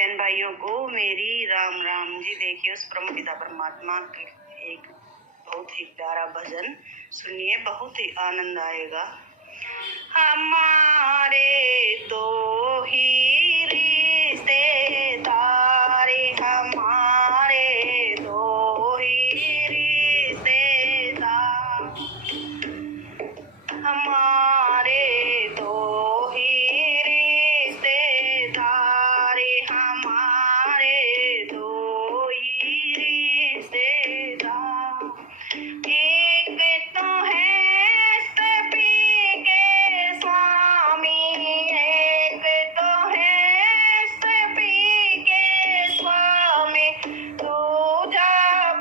बहन भाइयों को मेरी राम राम जी। देखिए उस परम पिता परमात्मा के एक बहुत ही प्यारा भजन सुनिए, बहुत ही आनंद आएगा। हमारे दो ही रिश्तेदार, हमारे दो ही रिश्तेदार, हमारे दो ही रिश्तेदार, हमारे दो ही रिश्तेदार। एक तो है सभी के स्वामी, एक तो है सभी के स्वामी, दूजा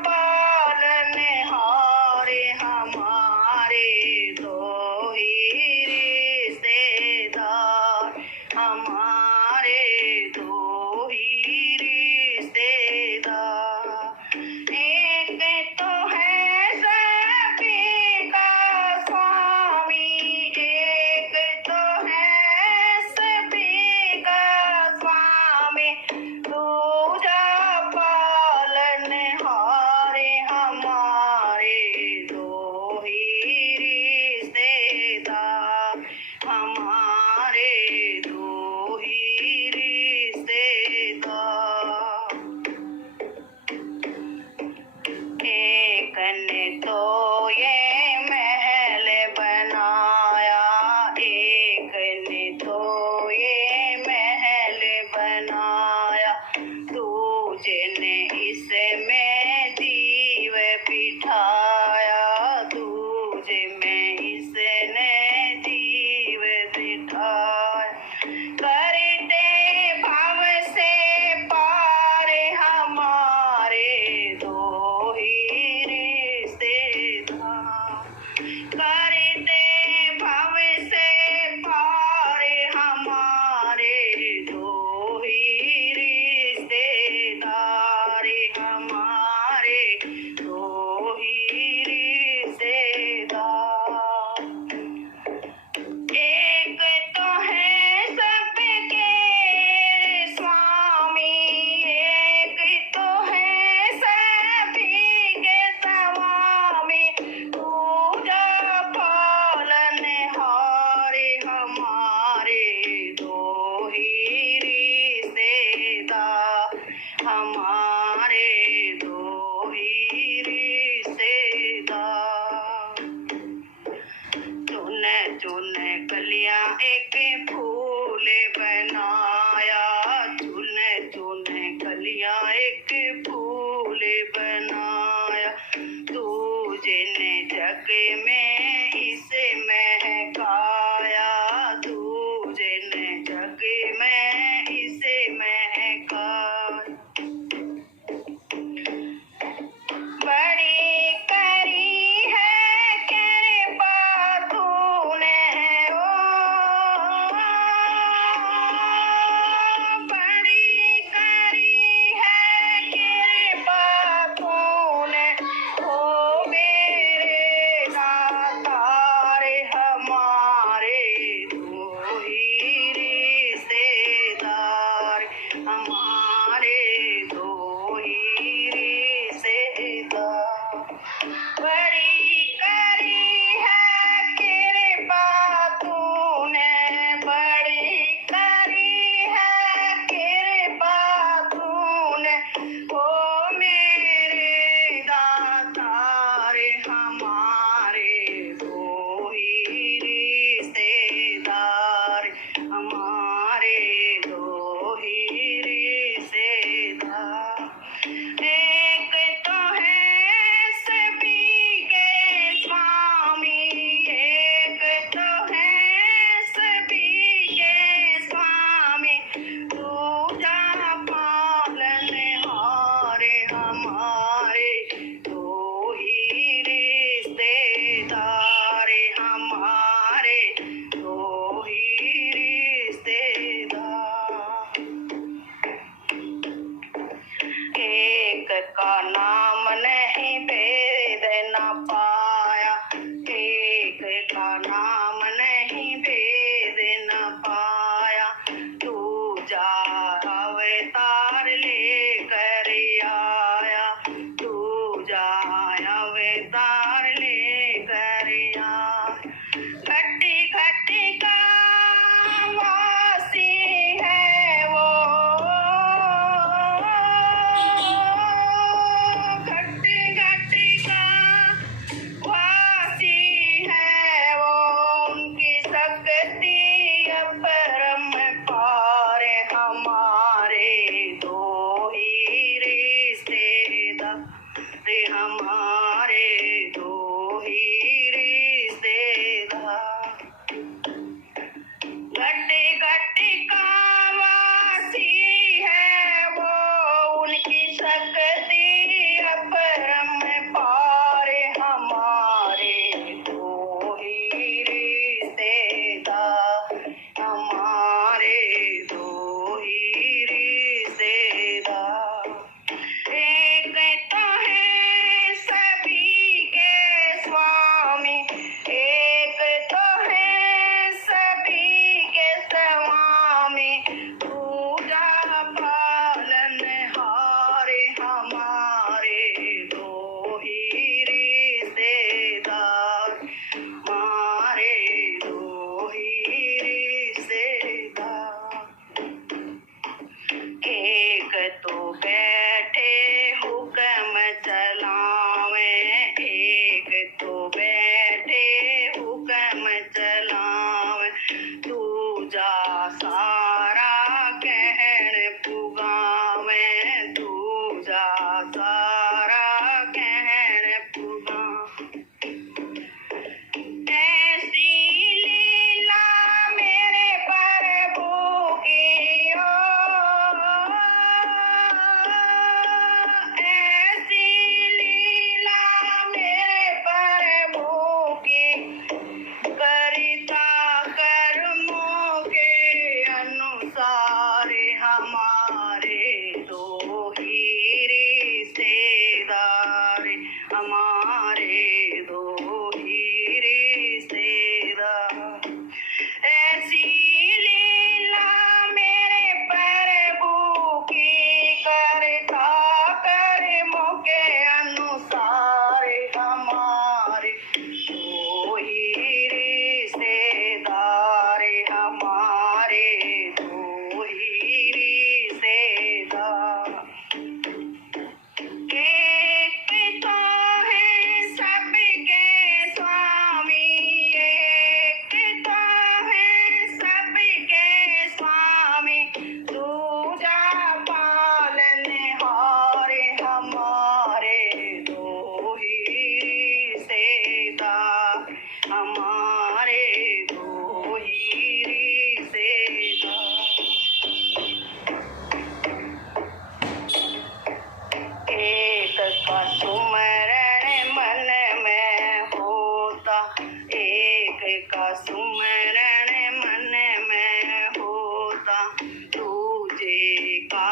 पालनहार, हमारे दो ही रिश्तेदार, हमारे दो ही रिश्तेदार। एक तो है सभी का स्वामी, एक तो है सभी का स्वामी, दूजा पालनहार, हमारे दो ही रिश्तेदार, हमारे दो ही रिश्तेदार। एक ने तो ये महल बनाया, एक ने तो ये महल बनाया, दूजे ने इसमें दीव बिठाया, दूजे में इसने दीव बिठाया। करते भाव से पार, हमारे दो ही रिश्तेदार, करते भाव से पार, हमारे दो ही रिश्तेदार, हमारे दो ही रिश्तेदार। एक तो है सबके स्वामी, एक तो है सभी के स्वामी, दूजा पालनहार, हमारे दो ही रिश्तेदार, हमारे दो ही रिश्तेदार। चुन चुन कलियां एक फूल बनाया, चुन चुन कलियां एक फूल बनाया, दूजे ने जग में इसे महकाया, दूजे ने जग में इसे महकाया। बड़ी करी है कृपा तूने, ओ बड़ी करी है कृपा तूने, ओ मेरे दातार, हमारे दो ही रिश्तेदार, हमारे दो ही रिश्तेदार। बड़ी करी है कृपा तूने, बड़ी करी है कृपा तूने, ओ मेरे दातार, हमारे दो ही रिश्तेदार, हमारे दो ही रिश्तेदार। एक तो है सभी के स्वामी, एक तो है सभी के स्वामी, दूजा पालनहार, हमारे दो ही रिश्तेदार, हमारे दो ही रिश्तेदार। एक का नाम नहीं भेद न पाया, एक का नाम नहीं भेद न पाया, दूजा अवतार हमारे दो ही रिश्तेदार, हमारे दो ही रिश्तेदार। ऐसी लीला मेरे प्रभु की करता कर्मों के अनुसार, हमारे दो ही रिश्तेदार, हमारे दो ही रिश्तेदार। एक तो है सबके स्वामी, एक तो है सबके स्वामी, दूजा पालनहार, हमारे दो ही रिश्तेदार, हमारे दो ही रिश्तेदार। एक का सुमरण मन में होता, एक का सुमरण मन में होता, दूजे का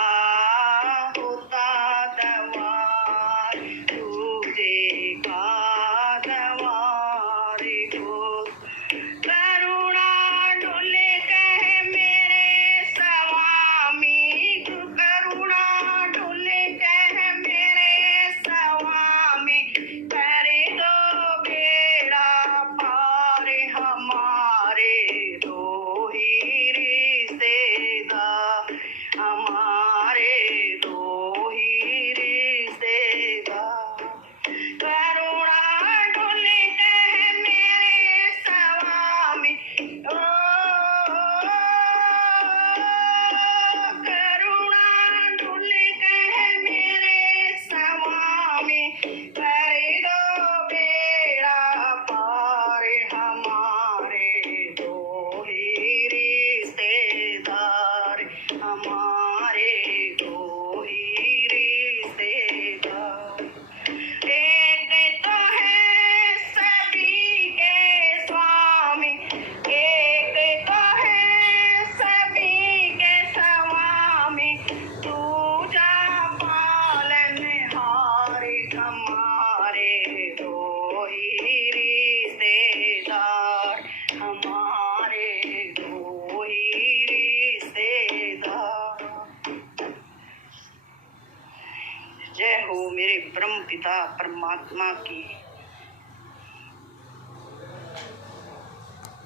होता दवार, दूजे का दवार होता। करुणा डुले कह मेरे स्वामी, करुणा डुले कह मेरे स्वामी, कर दो बेड़ा पार, हमारे दो ही रिश्तेदार, हमारे दो ही रिश्तेदार। करुणा डुले कह मेरे स्वामी, ओ करुणा डुले कह मेरे स्वामी, कर दो बेड़ा पार, हमारे दो ही रिश्तेदार, हमारे दो ही रिश्तेदार। एक तो है सभी के स्वामी, एक तो है सभी के स्वामी, दूजा पालनहार, हमारे दो ही रिश्तेदार, हमारे दो ही रिश्तेदार। जय हो मेरे ब्रह्म पिता परमात्मा की।